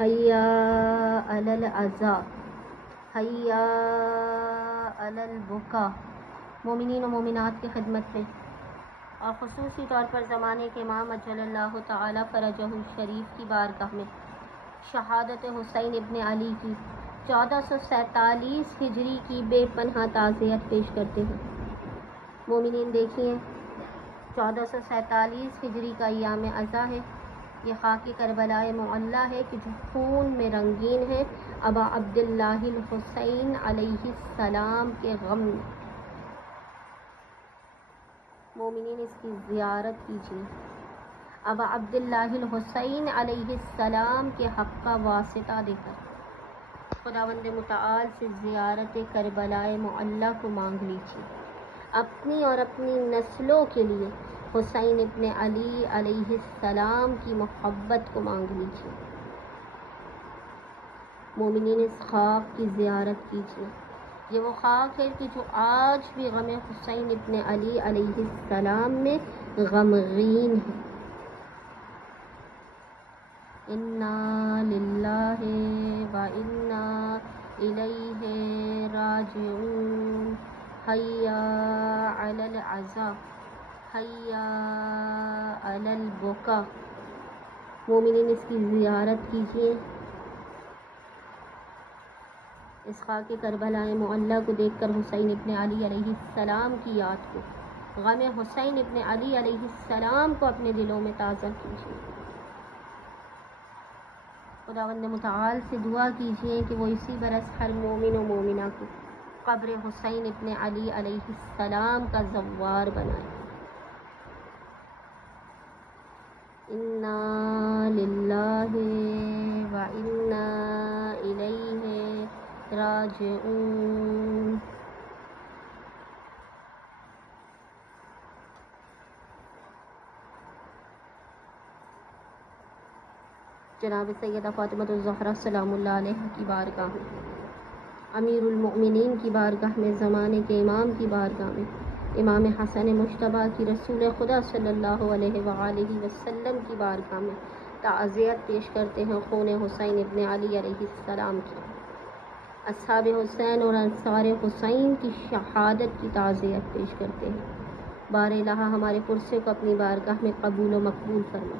حیا علی العزا، حیا علی البکا، مومنین و مومنات کی خدمت میں اور خصوصی طور پر زمانے کے امام اجل اللہ تعالی فرجہ الشریف کی بارگاہ میں شہادت حسین ابن علی کی 1447 ہجری کی بے پناہ تعزیت پیش کرتے ہیں۔ مومنین دیکھیے 1447 ہجری کا ایام عزا ہے، یہ خاک کربلا معلی ہے کہ جو خون میں رنگین ہے ابا عبداللہ الحسین علیہ السلام کے غم میں۔ مومنین اس کی زیارت کیجیے، ابا عبداللہ الحسین علیہ السلام کے حق کا واسطہ دے کر خداوند متعال سے زیارت کربلا معلی کو مانگ لیجیے، اپنی اور اپنی نسلوں کے لیے حسین ابن علی علیہ السلام کی محبت کو مانگ لیجیے۔ مومنین اس خاک کی زیارت کیجیے، یہ وہ خاک ہے کہ جو آج بھی غم حسین ابن علی علیہ السلام میں غمگین ہے۔ انا للہ و انا الیہ راجعون، حیا علی العزا، حیا علی البکا۔ مومنین اس کی زیارت کیجیے، اس خاک کربلا معلی کو دیکھ کر حسین ابن علی علیہ السلام کی یاد کو، غم حسین ابن علی علیہ السلام کو اپنے دلوں میں تازہ کیجیے۔ خداوند متعال سے دعا کیجیے کہ وہ اسی برس ہر مومن و مومنہ کو قبر حسین ابن علی علیہ السلام کا زوار بنائے۔ انا للہ و انا الیہ راجعون۔ جناب سیدہ فاطمہ الزہرا سلام اللہ علیہا کی بارگاہ میں، امیر المؤمنین کی بارگاہ میں، زمانے کے امام کی بارگاہ میں، امام حسن مجتبیٰ کی رسول خدا صلی اللہ علیہ وآلہ وسلم کی بارگاہ میں تعزیت پیش کرتے ہیں خون حسین ابن علی علیہ السلام کی، اصحاب حسین اور انصار حسین کی شہادت کی تعزیت پیش کرتے ہیں۔ بار الہ ہمارے پرسے کو اپنی بارگاہ میں قبول و مقبول فرما۔